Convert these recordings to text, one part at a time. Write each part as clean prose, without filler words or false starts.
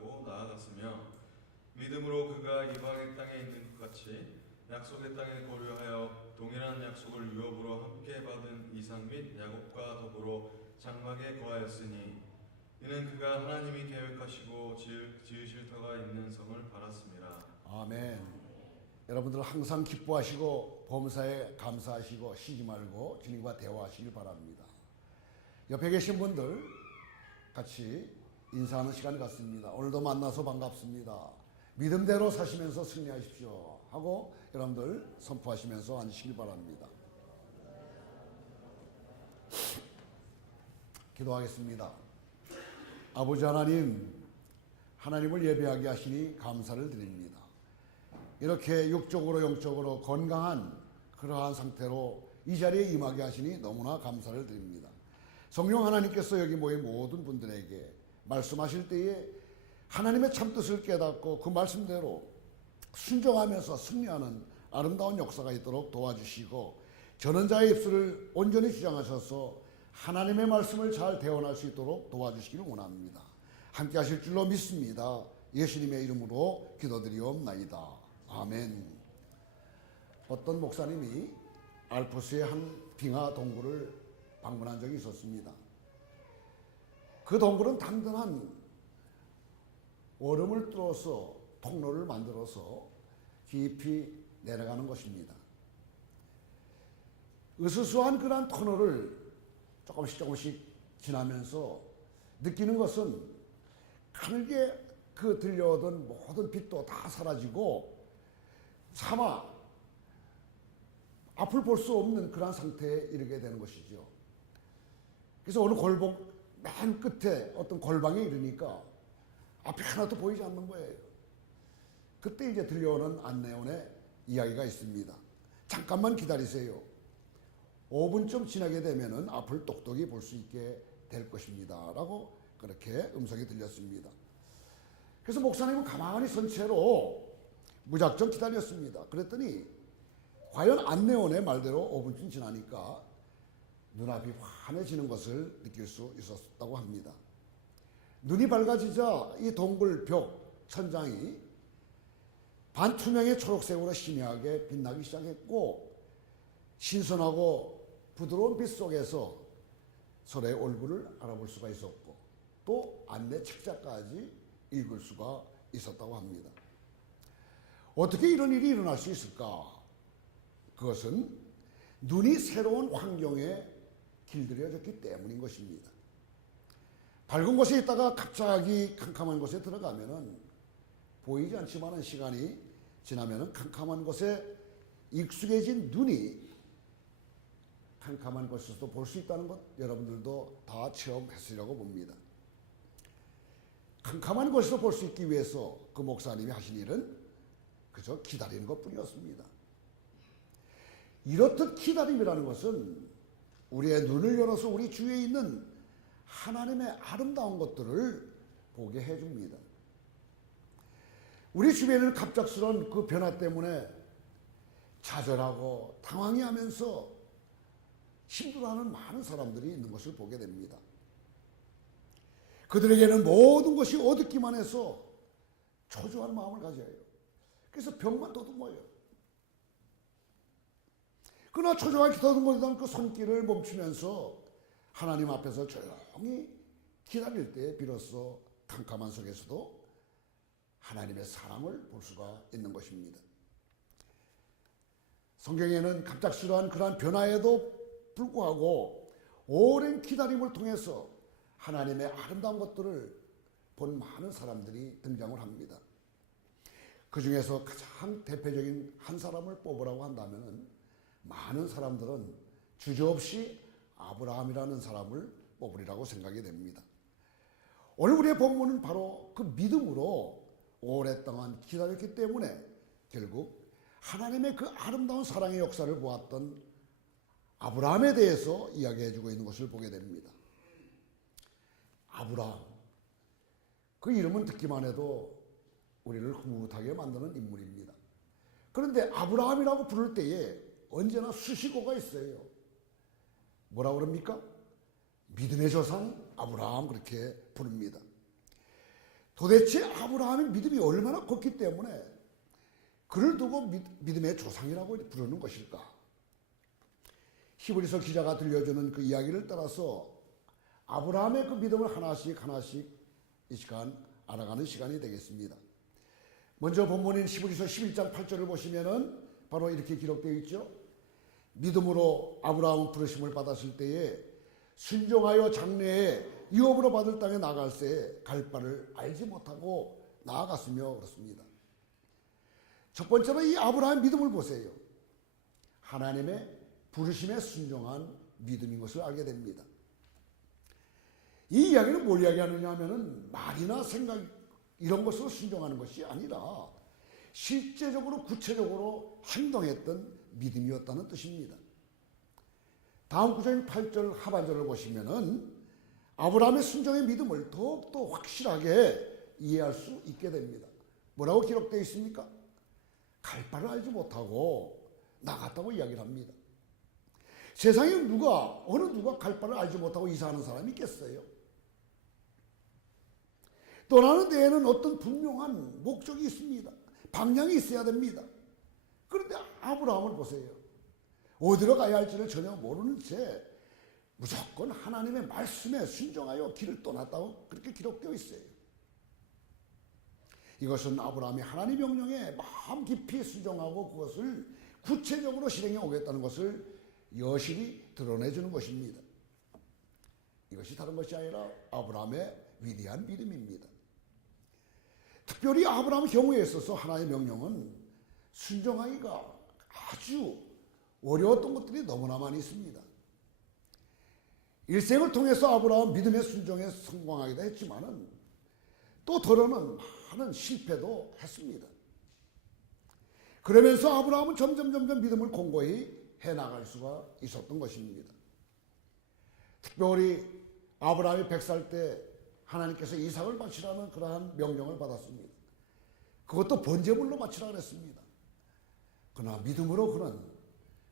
하고 나아갔으며 믿음으로 그가 이방의 땅에 있는 것 같이 약속의 땅에 거류하여 동일한 약속을 유업으로 함께 받은 이삭 및 야곱과 더불어 장막에 거하였으니 이는 그가 하나님이 계획하시고 지으실 터가 있는 성을 바랐습니다. 아멘. 여러분들 항상 기뻐하시고 범사에 감사하시고 쉬지 말고 주님과 대화하시길 바랍니다. 옆에 계신 분들 같이 인사하는 시간을 갖습니다. 오늘도 만나서 반갑습니다. 믿음대로 사시면서 승리하십시오 하고 여러분들 선포하시면서 앉으시길 바랍니다. 기도하겠습니다. 아버지 하나님, 하나님을 예배하게 하시니 감사를 드립니다. 이렇게 육적으로 영적으로 건강한 그러한 상태로 이 자리에 임하게 하시니 너무나 감사를 드립니다. 성령 하나님께서 여기 모인 모든 분들에게 말씀하실 때에 하나님의 참뜻을 깨닫고 그 말씀대로 순종하면서 승리하는 아름다운 역사가 있도록 도와주시고 전언자의 입술을 온전히 주장하셔서 하나님의 말씀을 잘 대언할 수 있도록 도와주시기를 원합니다. 함께 하실 줄로 믿습니다. 예수님의 이름으로 기도드리옵나이다. 아멘. 어떤 목사님이 알프스의 한 빙하 동굴을 방문한 적이 있었습니다. 그 동굴은 단단한 얼음을 뚫어서 통로를 만들어서 깊이 내려가는 것입니다. 으스스한 그런 터널을 조금씩 지나면서 느끼는 것은 가늘게 그 들려오던 모든 빛도 다 사라지고 차마 앞을 볼 수 없는 그런 상태에 이르게 되는 것이죠. 그래서 어느 골목 맨 끝에 어떤 골방에 이르니까 앞이 하나도 보이지 않는 거예요. 그때 이제 들려오는 안내원의 이야기가 있습니다. 잠깐만 기다리세요. 5분쯤 지나게 되면은 앞을 똑똑히 볼 수 있게 될 것입니다. 라고 그렇게 음성이 들렸습니다. 그래서 목사님은 가만히 선 채로 무작정 기다렸습니다. 그랬더니 과연 안내원의 말대로 5분쯤 지나니까 눈앞이 환해지는 것을 느낄 수 있었다고 합니다. 눈이 밝아지자 이 동굴 벽 천장이 반투명의 초록색으로 희미하게 빛나기 시작했고 신선하고 부드러운 빛 속에서 서로의 얼굴을 알아볼 수가 있었고 또 안내 책자까지 읽을 수가 있었다고 합니다. 어떻게 이런 일이 일어날 수 있을까? 그것은 눈이 새로운 환경에 길들여졌기 때문인 것입니다. 밝은 곳에 있다가 갑자기 캄캄한 곳에 들어가면은 보이지 않지만은 시간이 지나면은 캄캄한 곳에 익숙해진 눈이 캄캄한 곳에서도 볼 수 있다는 것 여러분들도 다 체험했으려고 봅니다. 캄캄한 곳에서 볼 수 있기 위해서 그 목사님이 하신 일은 그저 기다리는 것뿐이었습니다. 이렇듯 기다림이라는 것은 우리의 눈을 열어서 우리 주위에 있는 하나님의 아름다운 것들을 보게 해줍니다. 우리 주변에는 갑작스러운 그 변화 때문에 좌절하고 당황해하면서 힘들어하는 많은 사람들이 있는 것을 보게 됩니다. 그들에게는 모든 것이 어둡기만 해서 초조한 마음을 가져야 해요. 그래서 벽만 더듬어요. 그러나 초조하게 더듬어지던 그 손길을 멈추면서 하나님 앞에서 조용히 기다릴 때 비로소 캄캄한 속에서도 하나님의 사랑을 볼 수가 있는 것입니다. 성경에는 갑작스러운 그러한 변화에도 불구하고 오랜 기다림을 통해서 하나님의 아름다운 것들을 본 많은 사람들이 등장을 합니다. 그 중에서 가장 대표적인 한 사람을 뽑으라고 한다면 많은 사람들은 주저없이 아브라함이라는 사람을 뽑으리라고 생각이 됩니다. 오늘 우리의 본문은 바로 그 믿음으로 오랫동안 기다렸기 때문에 결국 하나님의 그 아름다운 사랑의 역사를 보았던 아브라함에 대해서 이야기해주고 있는 것을 보게 됩니다. 아브라함, 그 이름은 듣기만 해도 우리를 흐뭇하게 만드는 인물입니다. 그런데 아브라함이라고 부를 때에 언제나 수식어가 있어요. 뭐라고 그럽니까? 믿음의 조상 아브라함 그렇게 부릅니다. 도대체 아브라함의 믿음이 얼마나 컸기 때문에 그를 두고 믿음의 조상이라고 부르는 것일까? 히브리서 기자가 들려주는 그 이야기를 따라서 아브라함의 그 믿음을 하나씩 이 시간 알아가는 시간이 되겠습니다. 먼저 본문인 히브리서 11장 8절을 보시면은 바로 이렇게 기록되어 있죠. 믿음으로 아브라함은 부르심을 받았을 때에 순종하여 장래에 유업으로 받을 땅에 나갈 때 갈 바를 알지 못하고 나아갔으며 그렇습니다. 첫 번째로 이 아브라함의 믿음을 보세요. 하나님의 부르심에 순종한 믿음인 것을 알게 됩니다. 이 이야기는 뭘 이야기하느냐 하면은 말이나 생각 이런 것으로 순종하는 것이 아니라 실제적으로 구체적으로 행동했던 믿음이었다는 뜻입니다. 다음 구절인 8절 하반절을 보시면은 아브라함의 순종의 믿음을 더욱더 확실하게 이해할 수 있게 됩니다. 뭐라고 기록되어 있습니까? 갈 바를 알지 못하고 나갔다고 이야기를 합니다. 세상에 어느 누가 갈 바를 알지 못하고 이사하는 사람이 있겠어요? 떠나는 데에는 어떤 분명한 목적이 있습니다. 방향이 있어야 됩니다. 그런데 아브라함을 보세요. 어디로 가야 할지를 전혀 모르는 채 무조건 하나님의 말씀에 순종하여 길을 떠났다고 그렇게 기록되어 있어요. 이것은 아브라함이 하나님 명령에 마음 깊이 순종하고 그것을 구체적으로 실행해 오겠다는 것을 여실히 드러내주는 것입니다. 이것이 다른 것이 아니라 아브라함의 위대한 믿음입니다. 특별히 아브라함 경우에 있어서 하나님의 명령은 순종하기가 아주 어려웠던 것들이 너무나 많이 있습니다. 일생을 통해서 아브라함 믿음의 순종에 성공하기도 했지만은 또 더러는 많은 실패도 했습니다. 그러면서 아브라함은 점점 믿음을 공고히 해나갈 수가 있었던 것입니다. 특별히 아브라함이 100살 때 하나님께서 이삭을 바치라는 그러한 명령을 받았습니다. 그것도 번제물로 바치라 그랬습니다. 그러나 믿음으로 그는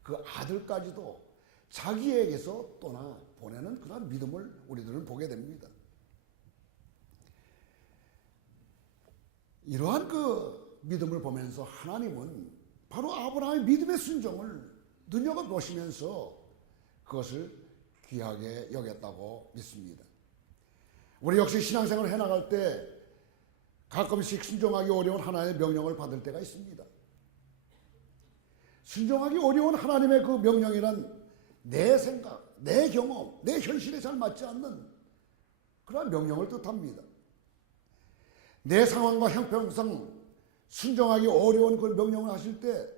그 아들까지도 자기에게서 떠나 보내는 그런 믿음을 우리들은 보게 됩니다. 이러한 그 믿음을 보면서 하나님은 바로 아브라함의 믿음의 순종을 눈여겨보시면서 그것을 귀하게 여겼다고 믿습니다. 우리 역시 신앙생활을 해나갈 때 가끔씩 순종하기 어려운 하나님의 명령을 받을 때가 있습니다. 순종하기 어려운 하나님의 그 명령이란 내 생각, 내 경험, 내 현실에 잘 맞지 않는 그런 명령을 뜻합니다. 내 상황과 형편상 순종하기 어려운 그 명령을 하실 때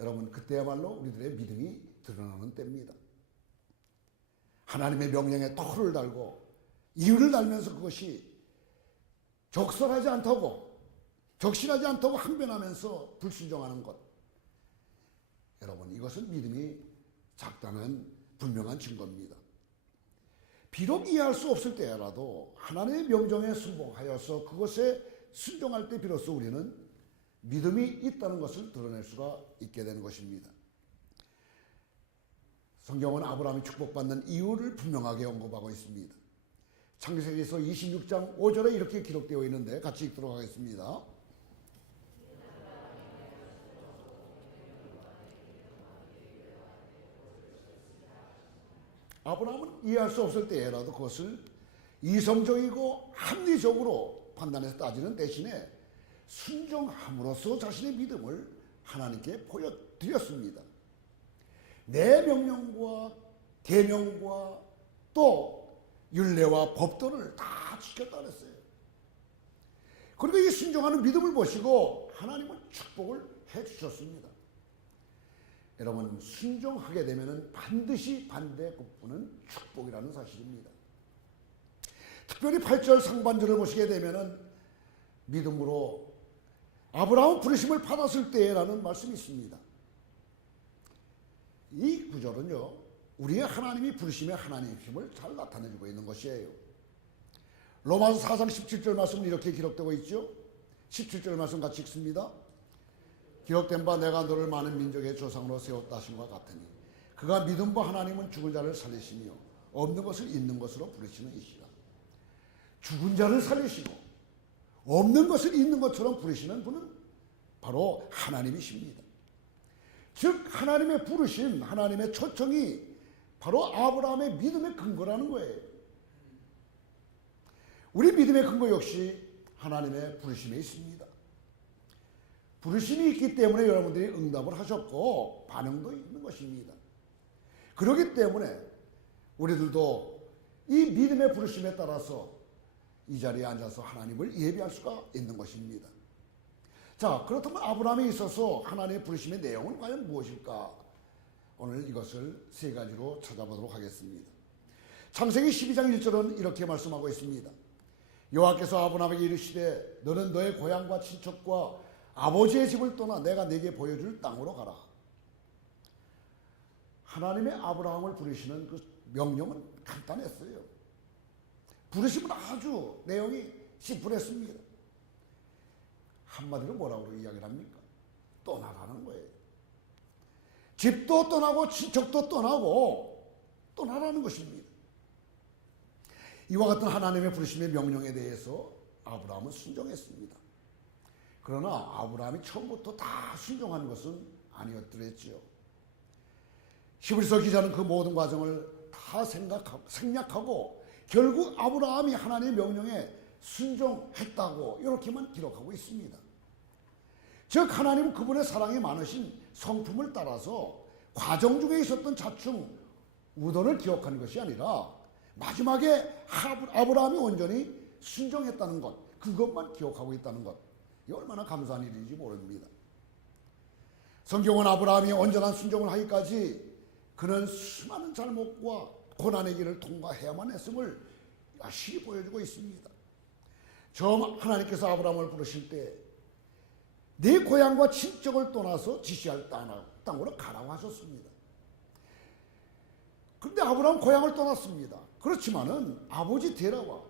여러분 그때야말로 우리들의 믿음이 드러나는 때입니다. 하나님의 명령에 토를 달고 이유를 달면서 그것이 적절하지 않다고 적신하지 않다고 항변하면서 불순종하는 것, 여러분 이것은 믿음이 작다는 분명한 증거입니다. 비록 이해할 수 없을 때라도 하나님의 명령에 순종하여서 그것에 순종할 때 비로소 우리는 믿음이 있다는 것을 드러낼 수가 있게 되는 것입니다. 성경은 아브라함이 축복받는 이유를 분명하게 언급하고 있습니다. 창세기에서 26장 5절에 이렇게 기록되어 있는데 같이 읽도록 하겠습니다. 아브라함은 이해할 수 없을 때라도 그것을 이성적이고 합리적으로 판단해서 따지는 대신에 순종함으로써 자신의 믿음을 하나님께 보여드렸습니다. 내 명령과 계명과 또 율례와 법도를 다 지켰다 그랬어요. 그리고 이 순종하는 믿음을 보시고 하나님은 축복을 해주셨습니다. 여러분 순종하게 되면 반드시 반대 굽는 축복이라는 사실입니다. 특별히 8절 상반절을 보시게 되면 믿음으로 아브라함 부르심을 받았을 때라는 말씀이 있습니다. 이 구절은요 우리의 하나님이 부르심의 하나님이심을 잘 나타내주고 있는 것이에요. 로마서 4장 17절 말씀은 이렇게 기록되고 있죠. 17절 말씀 같이 읽습니다. 기록된 바 내가 너를 많은 민족의 조상으로 세웠다 하신과 같으니 그가 믿음 바 하나님은 죽은 자를 살리시며 없는 것을 있는 것으로 부르시는 이시라. 죽은 자를 살리시고 없는 것을 있는 것처럼 부르시는 분은 바로 하나님이십니다. 즉 하나님의 부르심, 하나님의 초청이 바로 아브라함의 믿음의 근거라는 거예요. 우리 믿음의 근거 역시 하나님의 부르심에 있습니다. 부르심이 있기 때문에 여러분들이 응답을 하셨고 반응도 있는 것입니다. 그렇기 때문에 우리들도 이 믿음의 부르심에 따라서 이 자리에 앉아서 하나님을 예배할 수가 있는 것입니다. 자, 그렇다면 아브라함에 있어서 하나님의 부르심의 내용은 과연 무엇일까? 오늘 이것을 세 가지로 찾아보도록 하겠습니다. 창세기 12장 1절은 이렇게 말씀하고 있습니다. 여호와께서 아브라함에게 이르시되 너는 너의 고향과 친척과 아버지의 집을 떠나 내가 네게 보여줄 땅으로 가라. 하나님의 아브라함을 부르시는 그 명령은 간단했어요. 부르심은 아주 내용이 심플했습니다. 한마디로 뭐라고 이야기를 합니까? 떠나라는 거예요. 집도 떠나고 친척도 떠나고 떠나라는 것입니다. 이와 같은 하나님의 부르심의 명령에 대해서 아브라함은 순종했습니다. 그러나 아브라함이 처음부터 다 순종한 것은 아니었더랬지요. 히브리서 기자는 그 모든 과정을 다 생략하고 결국 아브라함이 하나님의 명령에 순종했다고 이렇게만 기록하고 있습니다. 즉 하나님은 그분의 사랑이 많으신 성품을 따라서 과정 중에 있었던 자충 우돈을 기억하는 것이 아니라 마지막에 아브라함이 온전히 순종했다는 것, 그것만 기억하고 있다는 것, 이 얼마나 감사한 일인지 모릅니다. 성경은 아브라함이 온전한 순종을 하기까지 그는 수많은 잘못과 고난의 길을 통과해야만 했음을 여실히 보여주고 있습니다. 처음 하나님께서 아브라함을 부르실 때 네 고향과 친척을 떠나서 지시할 땅으로 가라고 하셨습니다. 그런데 아브라함은 고향을 떠났습니다. 그렇지만은 아버지 데라와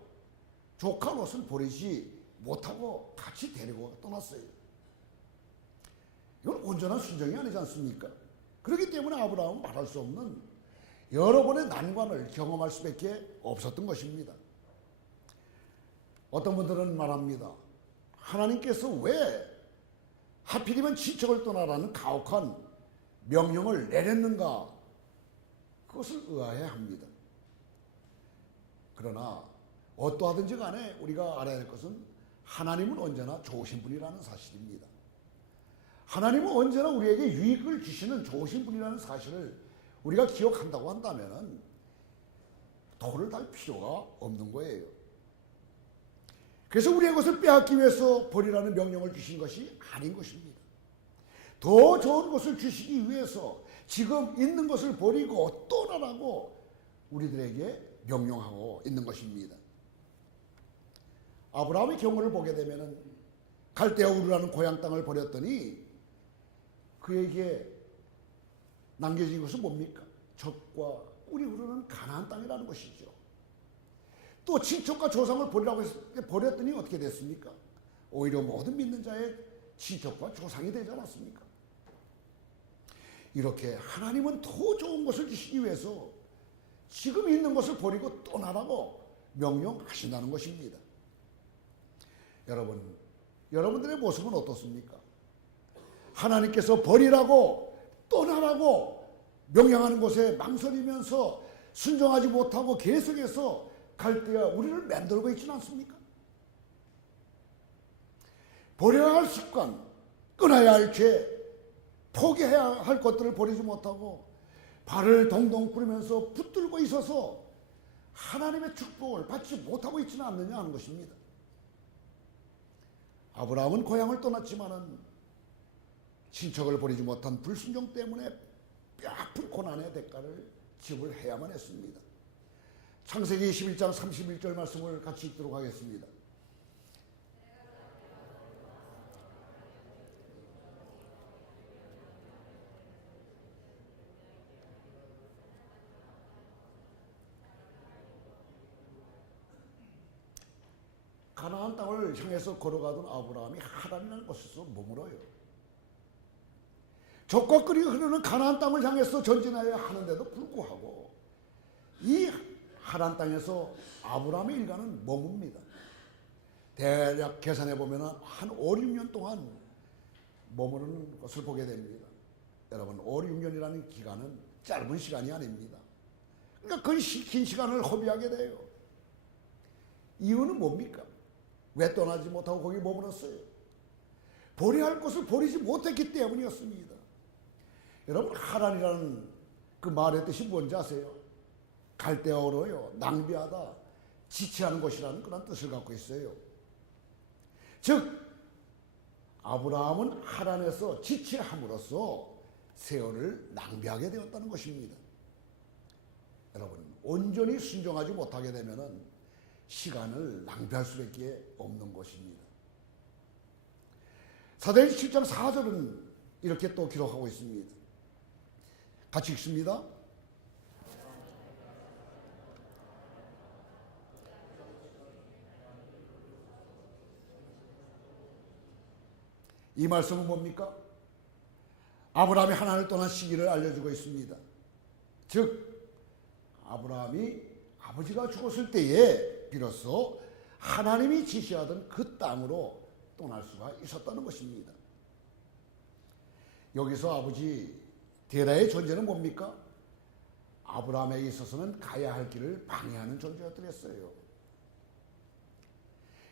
조카 롯은 버리지 못하고 같이 데리고 떠났어요. 이건 온전한 순종이 아니지 않습니까? 그렇기 때문에 아브라함은 말할 수 없는 여러 번의 난관을 경험할 수밖에 없었던 것입니다. 어떤 분들은 말합니다. 하나님께서 왜 하필이면 친척을 떠나라는 가혹한 명령을 내렸는가? 그것을 의아해 합니다. 그러나 어떠하든지 간에 우리가 알아야 할 것은 하나님은 언제나 좋으신 분이라는 사실입니다. 하나님은 언제나 우리에게 유익을 주시는 좋으신 분이라는 사실을 우리가 기억한다고 한다면 도를 달 필요가 없는 거예요. 그래서 우리의 것을 빼앗기 위해서 버리라는 명령을 주신 것이 아닌 것입니다. 더 좋은 것을 주시기 위해서 지금 있는 것을 버리고 떠나라고 우리들에게 명령하고 있는 것입니다. 아브라함의 경우를 보게 되면 갈대아 우르라는 고향 땅을 버렸더니 그에게 남겨진 것은 뭡니까? 젖과 꿀이 흐르는 가나안 땅이라는 것이죠. 또 친척과 조상을 버리라고 버렸더니 어떻게 됐습니까? 오히려 모든 믿는 자의 친척과 조상이 되지 않았습니까? 이렇게 하나님은 더 좋은 것을 주시기 위해서 지금 있는 것을 버리고 떠나라고 명령하신다는 것입니다. 여러분, 여러분들의 모습은 어떻습니까? 하나님께서 버리라고 떠나라고 명령하는 것에 망설이면서 순종하지 못하고 계속해서 갈대아 우리를 만들고 있지는 않습니까? 버려야 할 습관, 끊어야 할 죄, 포기해야 할 것들을 버리지 못하고 발을 동동 구르면서 붙들고 있어서 하나님의 축복을 받지 못하고 있지는 않느냐 하는 것입니다. 아브라함은 고향을 떠났지만은 친척을 버리지 못한 불순종 때문에 뼈아픈 고난의 대가를 지불해야만 했습니다. 창세기 21장 31절 말씀을 같이 읽도록 하겠습니다. 가나안 땅을 향해서 걸어가던 아브라함이 하란이라는 곳에서 머물어요. 젖과 꿀이 흐르는 가나안 땅을 향해서 전진하여 하는데도 불구하고 이 하란 땅에서 아브라함의 일가는 머뭅니다. 대략 계산해 보면 한 5, 6년 동안 머무르는 것을 보게 됩니다. 여러분 5, 6년이라는 기간은 짧은 시간이 아닙니다. 그러니까 그 긴 시간을 허비하게 돼요. 이유는 뭡니까? 왜 떠나지 못하고 거기 머물렀어요? 버려야 할 것을 버리지 못했기 때문이었습니다. 여러분 하란이라는 그 말의 뜻이 뭔지 아세요? 갈대어로요, 낭비하다, 지체하는 것이라는 그런 뜻을 갖고 있어요. 즉 아브라함은 하란에서 지체함으로써 세월을 낭비하게 되었다는 것입니다. 여러분 온전히 순종하지 못하게 되면 시간을 낭비할 수밖에 없는 것입니다. 사도행전 7장 4절은 이렇게 또 기록하고 있습니다. 같이 읽습니다. 이 말씀은 뭡니까? 아브라함이 하나님을 떠난 시기를 알려주고 있습니다. 즉 아브라함이 아버지가 죽었을 때에 비로소 하나님이 지시하던 그 땅으로 떠날 수가 있었다는 것입니다. 여기서 아버지 데라의 존재는 뭡니까? 아브라함에게 있어서는 가야 할 길을 방해하는 존재였더랬어요.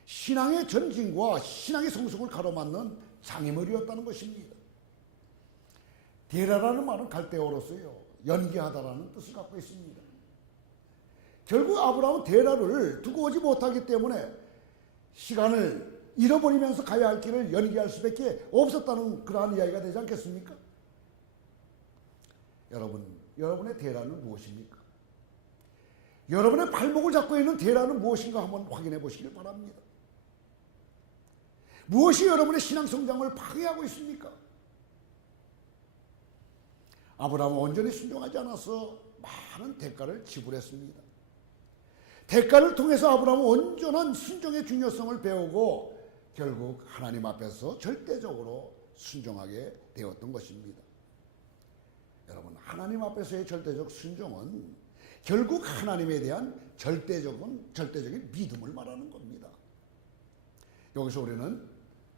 신앙의 전진과 신앙의 성숙을 가로막는 장애물이었다는 것입니다. 데라라는 말은 갈대어로서요, 연기하다라는 뜻을 갖고 있습니다. 결국 아브라함은 데라를 두고 오지 못하기 때문에 시간을 잃어버리면서 가야 할 길을 연기할 수밖에 없었다는 그러한 이야기가 되지 않겠습니까? 여러분의 데라는 무엇입니까? 여러분의 발목을 잡고 있는 데라는 무엇인가 한번 확인해 보시길 바랍니다. 무엇이 여러분의 신앙 성장을 파괴하고 있습니까? 아브라함은 온전히 순종하지 않아서 많은 대가를 지불했습니다. 대가를 통해서 아브라함은 온전한 순종의 중요성을 배우고 결국 하나님 앞에서 절대적으로 순종하게 되었던 것입니다. 여러분 하나님 앞에서의 절대적 순종은 결국 하나님에 대한 절대적인 믿음을 말하는 겁니다. 여기서 우리는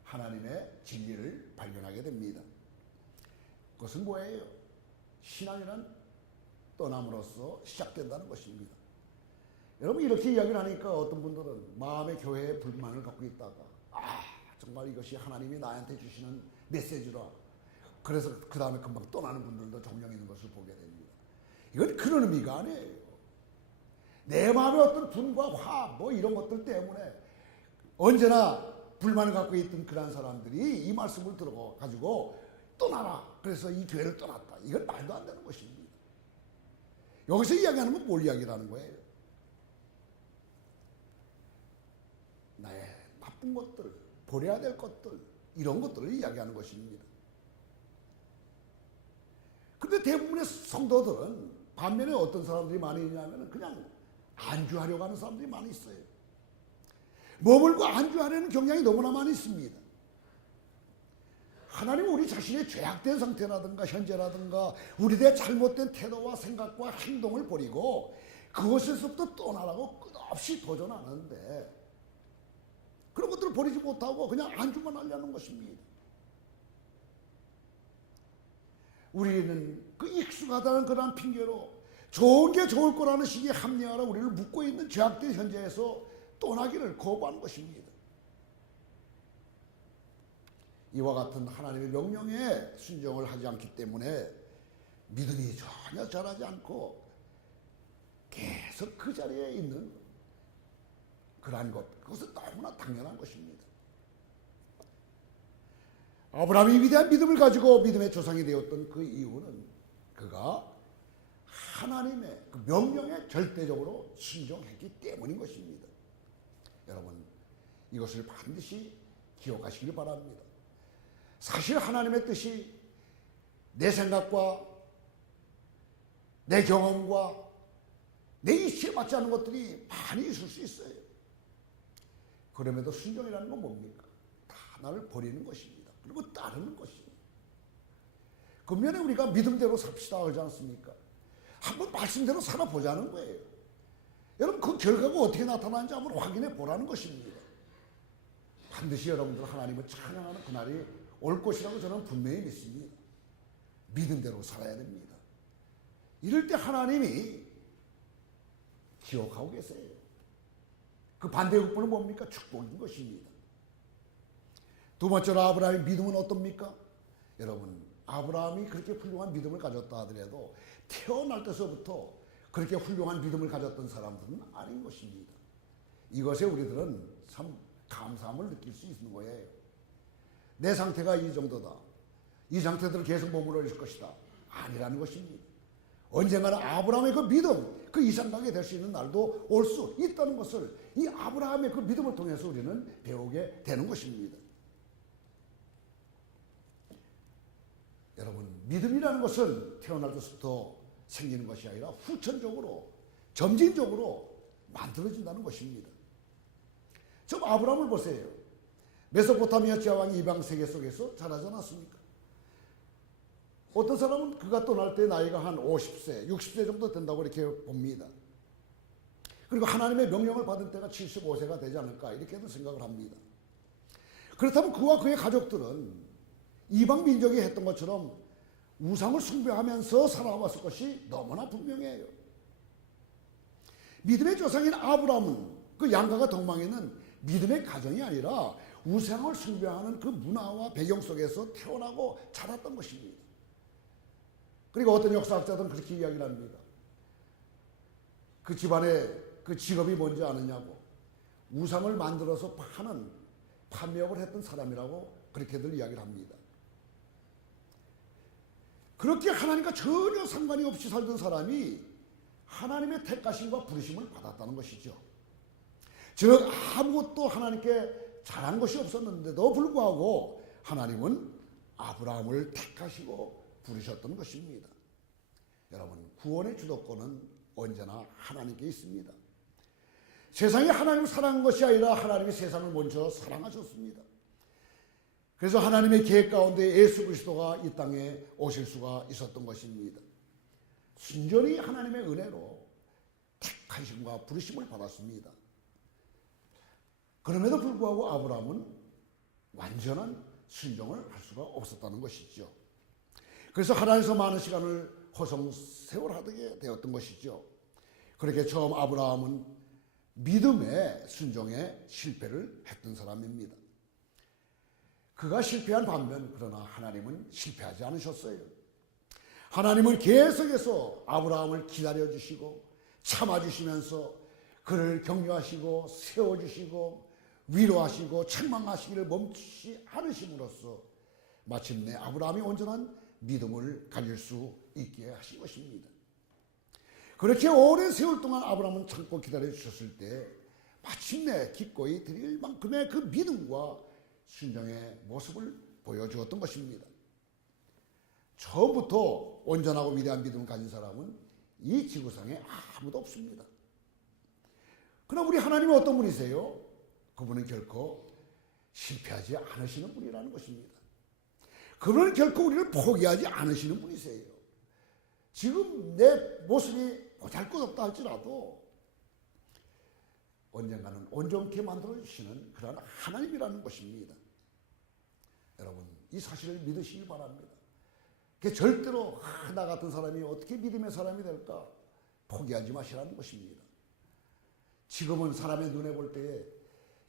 하나님의 진리를 발견하게 됩니다. 그것은 뭐예요? 신앙이란 떠남으로써 시작된다는 것입니다. 여러분 이렇게 이야기를 하니까 어떤 분들은 마음의 교회에 불만을 갖고 있다가 정말 이것이 하나님이 나한테 주시는 메시지라 그래서 그 다음에 금방 떠나는 분들도 종종 있는 것을 보게 됩니다. 이건 그런 의미가 아니에요. 내 마음의 어떤 분과 화 이런 것들 때문에 언제나 불만을 갖고 있던 그런 사람들이 이 말씀을 들어가지고 떠나라. 그래서 이 교회를 떠났다. 이건 말도 안 되는 것입니다. 여기서 이야기하는 건 뭘 이야기라는 거예요? 나의 나쁜 것들, 버려야 될 것들, 이런 것들을 이야기하는 것입니다. 그런데 대부분의 성도들은 반면에 어떤 사람들이 많이 있냐면 그냥 안주하려고 하는 사람들이 많이 있어요. 머물고 안주하려는 경향이 너무나 많이 있습니다. 하나님은 우리 자신의 죄악된 상태라든가 현재라든가 우리의 잘못된 태도와 생각과 행동을 버리고 그것에서부터 떠나라고 끝없이 도전하는데 그런 것들을 버리지 못하고 그냥 안주만 하려는 것입니다. 우리는 그 익숙하다는 그런 핑계로 좋은 게 좋을 거라는 식의 합리화로 우리를 묶고 있는 죄악된 현재에서 떠나기를 거부하는 것입니다. 이와 같은 하나님의 명령에 순종을 하지 않기 때문에 믿음이 전혀 자라지 않고 계속 그 자리에 있는 그러한 것, 그것은 너무나 당연한 것입니다. 아브라함이 위대한 믿음을 가지고 믿음의 조상이 되었던 그 이유는 그가 하나님의 그 명령에 절대적으로 순종했기 때문인 것입니다. 여러분 이것을 반드시 기억하시길 바랍니다. 사실 하나님의 뜻이 내 생각과 내 경험과 내 이치에 맞지 않는 것들이 많이 있을 수 있어요. 그럼에도 순종이라는 건 뭡니까? 다 나를 버리는 것입니다. 그리고 따르는 것입니다. 그러면 우리가 믿음대로 삽시다 하지 않습니까? 한번 말씀대로 살아보자는 거예요. 여러분 그 결과가 어떻게 나타나는지 한번 확인해 보라는 것입니다. 반드시 여러분들 하나님을 찬양하는 그날이 올 것이라고 저는 분명히 믿습니다. 믿음대로 살아야 됩니다. 이럴 때 하나님이 기억하고 계세요. 그 반대의 극본은 뭡니까? 축복인 것입니다. 두 번째로 아브라함의 믿음은 어떻습니까? 여러분, 아브라함이 그렇게 훌륭한 믿음을 가졌다 하더라도 태어날 때서부터 그렇게 훌륭한 믿음을 가졌던 사람들은 아닌 것입니다. 이것에 우리들은 참 감사함을 느낄 수 있는 거예요. 내 상태가 이 정도다. 이 상태대로 계속 머물러 있을 것이다. 아니라는 것입니다. 언젠가는 아브라함의 그 믿음, 그 이상하게 될 수 있는 날도 올 수 있다는 것을 이 아브라함의 그 믿음을 통해서 우리는 배우게 되는 것입니다. 여러분, 믿음이라는 것은 태어날 때부터 생기는 것이 아니라 후천적으로, 점진적으로 만들어진다는 것입니다. 좀 아브라함을 보세요. 메소포타미아 지하왕 이방 세계 속에서 자라지 않았습니까? 어떤 사람은 그가 떠날 때 나이가 한 50세, 60세 정도 된다고 이렇게 봅니다. 그리고 하나님의 명령을 받은 때가 75세가 되지 않을까 이렇게도 생각을 합니다. 그렇다면 그와 그의 가족들은 이방 민족이 했던 것처럼 우상을 숭배하면서 살아왔을 것이 너무나 분명해요. 믿음의 조상인 아브라함은 그 양가가 동방에는 믿음의 가정이 아니라 우상을 숭배하는 그 문화와 배경 속에서 태어나고 자랐던 것입니다. 그리고 어떤 역사학자들은 그렇게 이야기를 합니다. 그 집안의 그 직업이 뭔지 아느냐고, 우상을 만들어서 판매업을 했던 사람이라고 그렇게들 이야기를 합니다. 그렇게 하나님과 전혀 상관이 없이 살던 사람이 하나님의 택하심과 부르심을 받았다는 것이죠. 즉 아무것도 하나님께 잘한 것이 없었는데도 불구하고 하나님은 아브라함을 택하시고 부르셨던 것입니다. 여러분, 구원의 주도권은 언제나 하나님께 있습니다. 세상이 하나님을 사랑한 것이 아니라 하나님이 세상을 먼저 사랑하셨습니다. 그래서 하나님의 계획 가운데 예수 그리스도가 이 땅에 오실 수가 있었던 것입니다. 순전히 하나님의 은혜로 택하심과 부르심을 받았습니다. 그럼에도 불구하고 아브라함은 완전한 순종을 할 수가 없었다는 것이죠. 그래서 하나님께서 많은 시간을 허송세월하게 되었던 것이죠. 그렇게 처음 아브라함은 믿음의 순종에 실패를 했던 사람입니다. 그가 실패한 반면 그러나 하나님은 실패하지 않으셨어요. 하나님은 계속해서 아브라함을 기다려주시고 참아주시면서 그를 격려하시고 세워주시고 위로하시고 책망하시기를 멈추지 않으심으로써 마침내 아브라함이 온전한 믿음을 가질 수 있게 하신 것입니다. 그렇게 오랜 세월 동안 아브라함은 참고 기다려주셨을 때 마침내 기꺼이 드릴 만큼의 그 믿음과 순종의 모습을 보여주었던 것입니다. 처음부터 온전하고 위대한 믿음을 가진 사람은 이 지구상에 아무도 없습니다. 그러나 우리 하나님은 어떤 분이세요? 그분은 결코 실패하지 않으시는 분이라는 것입니다. 그분은 결코 우리를 포기하지 않으시는 분이세요. 지금 내 모습이 보잘것없다 할지라도 언젠가는 온전케 만들어주시는 그런 하나님이라는 것입니다. 여러분, 이 사실을 믿으시기 바랍니다. 절대로 나 같은 사람이 어떻게 믿음의 사람이 될까 포기하지 마시라는 것입니다. 지금은 사람의 눈에 볼 때에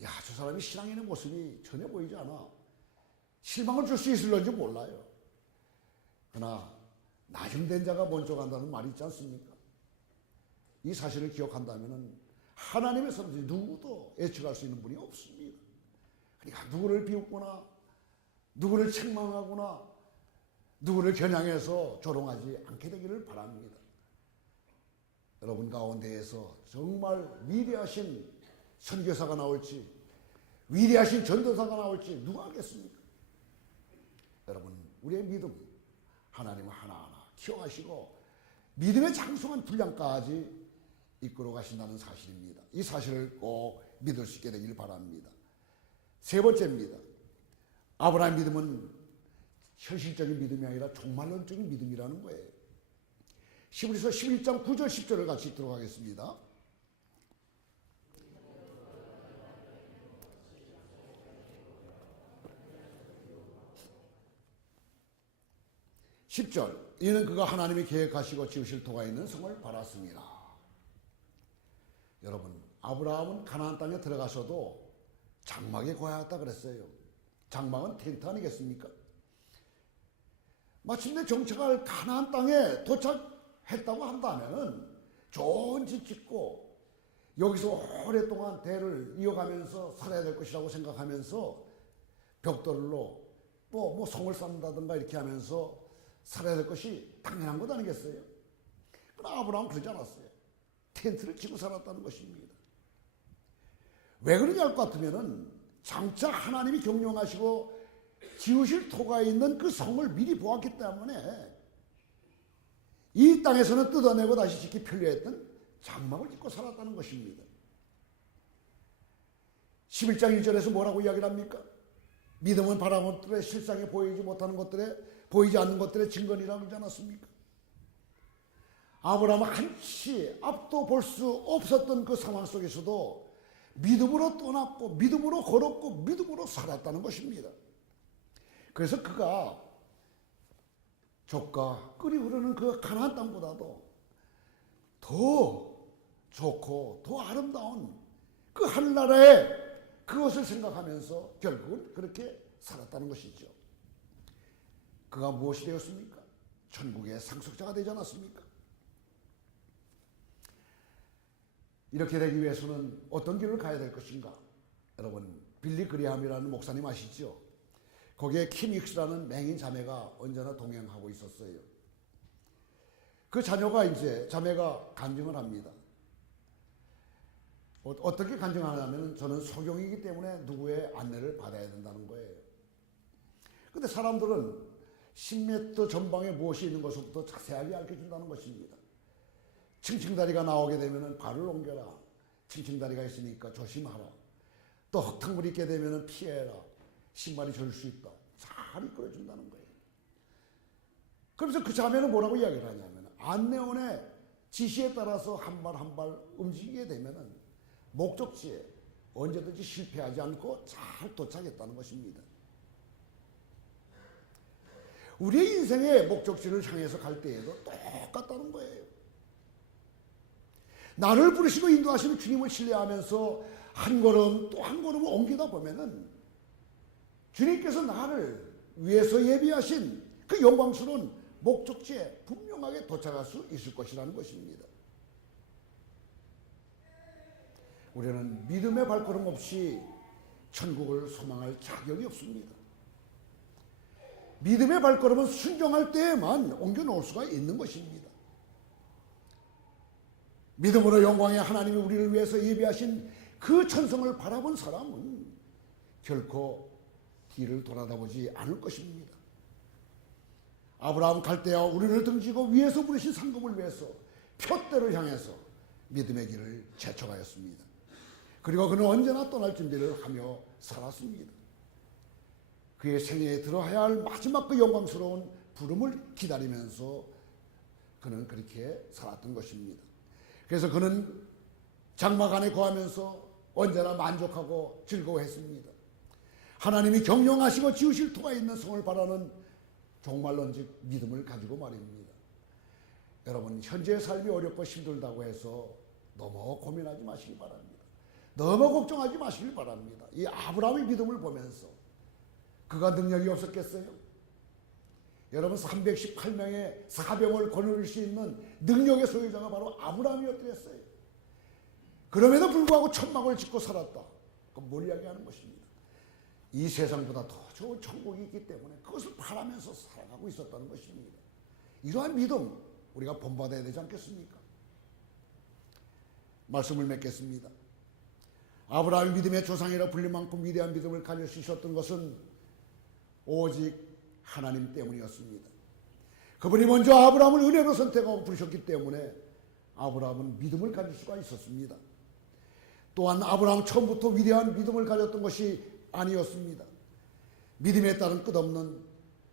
야, 저 사람이 신앙 있는 모습이 전혀 보이지 않아. 실망을 줄 수 있을런지 몰라요. 그러나 나중된 자가 먼저 간다는 말이 있지 않습니까? 이 사실을 기억한다면 하나님의 선지 누구도 예측할 수 있는 분이 없습니다. 그러니까 누구를 비웃거나 누구를 책망하거나 누구를 겨냥해서 조롱하지 않게 되기를 바랍니다. 여러분 가운데에서 정말 위대하신 선교사가 나올지 위대하신 전도사가 나올지 누가 알겠습니까? 여러분, 우리의 믿음 하나님은 하나하나 키워가시고 믿음의 장성한 분량까지 이끌어 가신다는 사실입니다. 이 사실을 꼭 믿을 수 있게 되기를 바랍니다. 세 번째입니다. 아브라함 믿음은 현실적인 믿음이 아니라 종말론적인 믿음이라는 거예요. 히브리서 11장 9절 10절을 같이 읽도록 하겠습니다. 10절 이는 그가 하나님이 계획하시고 지으실 토가 있는 성을 바랐습니다. 여러분, 아브라함은 가나안 땅에 들어가서도 장막에 거하였다 그랬어요. 장막은 텐트 아니겠습니까? 마침내 정착할 가나안 땅에 도착했다고 한다면 좋은 집 짓고 여기서 오랫동안 대를 이어가면서 살아야 될 것이라고 생각하면서 벽돌로 또 뭐 성을 쌓는다든가 이렇게 하면서 살아야 될 것이 당연한 것 아니겠어요? 그러나 아브라함은 그러지 않았어요. 텐트를 치고 살았다는 것입니다. 왜 그러냐 할 것 같으면은 장차 하나님이 경영하시고 지으실 토가 있는 그 성을 미리 보았기 때문에 이 땅에서는 뜯어내고 다시 짓기 편리했던 장막을 짓고 살았다는 것입니다. 11장 1절에서 뭐라고 이야기를 합니까? 믿음은 바라본 것들에 실상에 보이지 못하는 것들에 보이지 않는 것들의 증거니라고 그러지 않았습니까? 아브라함은 한치 앞도 볼 수 없었던 그 상황 속에서도 믿음으로 떠났고 믿음으로 걸었고 믿음으로 살았다는 것입니다. 그래서 그가 족과 끓이 흐르는 그 가나안 땅보다도 더 좋고 더 아름다운 그 하늘나라의 그것을 생각하면서 결국은 그렇게 살았다는 것이죠. 그가 무엇이 되었습니까? 천국의 상속자가 되지 않았습니까? 이렇게 되기 위해서는 어떤 길을 가야 될 것인가? 여러분, 빌리 그리함이라는 목사님 아시죠? 거기에 킴 윅스라는 맹인 자매가 언제나 동행하고 있었어요. 그 자매가 간증을 합니다. 어떻게 간증하냐면 저는 소경이기 때문에 누구의 안내를 받아야 된다는 거예요. 근데 사람들은 10m 전방에 무엇이 있는 것부터 자세하게 알려준다는 것입니다. 층층다리가 나오게 되면 발을 옮겨라. 층층다리가 있으니까 조심하라. 또 흙탕물이 있게 되면 피해라. 신발이 젖을 수 있다. 잘 이끌어준다는 거예요. 그래서 그 자매는 뭐라고 이야기를 하냐면 안내원의 지시에 따라서 한 발 한 발 움직이게 되면 목적지에 언제든지 실패하지 않고 잘 도착했다는 것입니다. 우리의 인생의 목적지를 향해서 갈 때에도 똑같다는 거예요. 나를 부르시고 인도하시는 주님을 신뢰하면서 한 걸음 또 한 걸음을 옮기다 보면은 주님께서 나를 위해서 예비하신 그 영광스러운 목적지에 분명하게 도착할 수 있을 것이라는 것입니다. 우리는 믿음의 발걸음 없이 천국을 소망할 자격이 없습니다. 믿음의 발걸음은 순종할 때에만 옮겨놓을 수가 있는 것입니다. 믿음으로 영광의 하나님이 우리를 위해서 예비하신 그 천성을 바라본 사람은 결코 뒤를 돌아다보지 않을 것입니다. 아브라함 갈대아 우리를 등지고 위에서 부르신 상급을 위해서 표대를 향해서 믿음의 길을 재촉하였습니다. 그리고 그는 언제나 떠날 준비를 하며 살았습니다. 그의 생애에 들어야 할 마지막 그 영광스러운 부름을 기다리면서 그는 그렇게 살았던 것입니다. 그래서 그는 장막 안에 거하면서 언제나 만족하고 즐거워했습니다. 하나님이 경영하시고 지으실 토가 있는 성을 바라는 종말론즉 믿음을 가지고 말입니다. 여러분, 현재의 삶이 어렵고 힘들다고 해서 너무 고민하지 마시기 바랍니다. 너무 걱정하지 마시길 바랍니다. 이 아브라함의 믿음을 보면서 그가 능력이 없었겠어요? 여러분, 318명의 사병을 거느릴 수 있는 능력의 소유자가 바로 아브라함이었더랬어요. 그럼에도 불구하고 천막을 짓고 살았다. 그건 뭘 이야기하는 것입니다. 이 세상보다 더 좋은 천국이 있기 때문에 그것을 바라면서 살아가고 있었다는 것입니다. 이러한 믿음 우리가 본받아야 되지 않겠습니까? 말씀을 맺겠습니다. 아브라함의 믿음의 조상이라 불릴 만큼 위대한 믿음을 가질 수 있었던 것은 오직 하나님 때문이었습니다. 그분이 먼저 아브라함을 은혜로 선택하고 부르셨기 때문에 아브라함은 믿음을 가질 수가 있었습니다. 또한 아브라함은 처음부터 위대한 믿음을 가졌던 것이 아니었습니다. 믿음에 따른 끝없는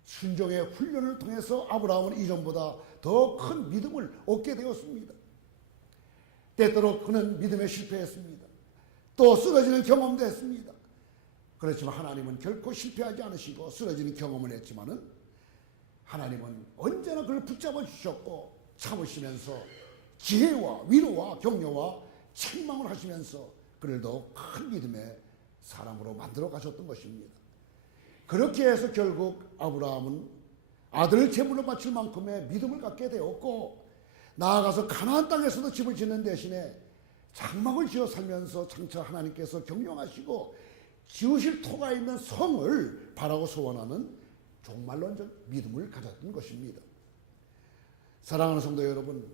순종의 훈련을 통해서 아브라함은 이전보다 더 큰 믿음을 얻게 되었습니다. 때때로 그는 믿음에 실패했습니다. 또 쓰러지는 경험도 했습니다. 그렇지만 하나님은 결코 실패하지 않으시고 쓰러지는 경험을 했지만은 하나님은 언제나 그를 붙잡아 주셨고 참으시면서 지혜와 위로와 격려와 책망을 하시면서 그를 더 큰 믿음의 사람으로 만들어 가셨던 것입니다. 그렇게 해서 결국 아브라함은 아들을 제물로 바칠 만큼의 믿음을 갖게 되었고, 나아가서 가나안 땅에서도 집을 짓는 대신에 장막을 지어 살면서 장차 하나님께서 경영하시고 지으실 토가 있는 성을 바라고 소원하는 종말론적 믿음을 가졌던 것입니다. 사랑하는 성도 여러분,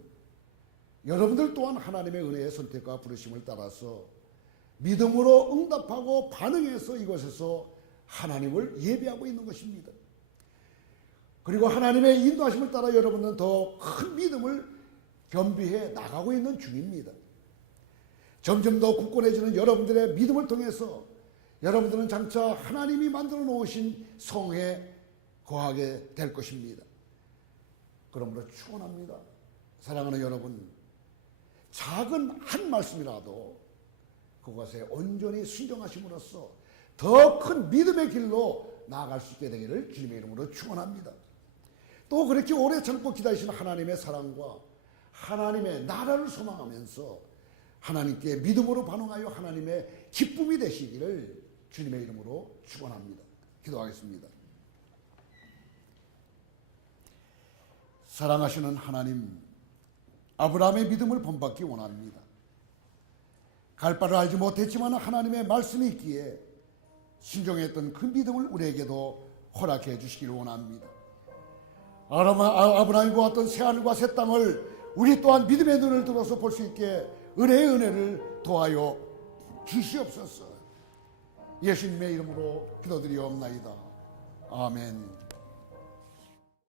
여러분들 또한 하나님의 은혜의 선택과 부르심을 따라서 믿음으로 응답하고 반응해서 이곳에서 하나님을 예배하고 있는 것입니다. 그리고 하나님의 인도하심을 따라 여러분은 더 큰 믿음을 겸비해 나가고 있는 중입니다. 점점 더 굳건해지는 여러분들의 믿음을 통해서 여러분들은 장차 하나님이 만들어 놓으신 성에 거하게 될 것입니다. 그러므로 축원합니다. 사랑하는 여러분, 작은 한 말씀이라도 그것에 온전히 순종하심으로써 더 큰 믿음의 길로 나아갈 수 있게 되기를 주님의 이름으로 축원합니다. 또 그렇게 오래 참고 기다리시는 하나님의 사랑과 하나님의 나라를 소망하면서 하나님께 믿음으로 반응하여 하나님의 기쁨이 되시기를 주님의 이름으로 축원합니다. 기도하겠습니다. 사랑하시는 하나님, 아브라함의 믿음을 본받기 원합니다. 갈 바를 알지 못했지만 하나님의 말씀이 있기에 순종했던 그 믿음을 우리에게도 허락해 주시기를 원합니다. 아브라함이 보았던 새하늘과 새 땅을 우리 또한 믿음의 눈을 들어서 볼 수 있게 은혜의 은혜를 더하여 주시옵소서. 예수님의 이름으로 기도드리옵나이다. 아멘.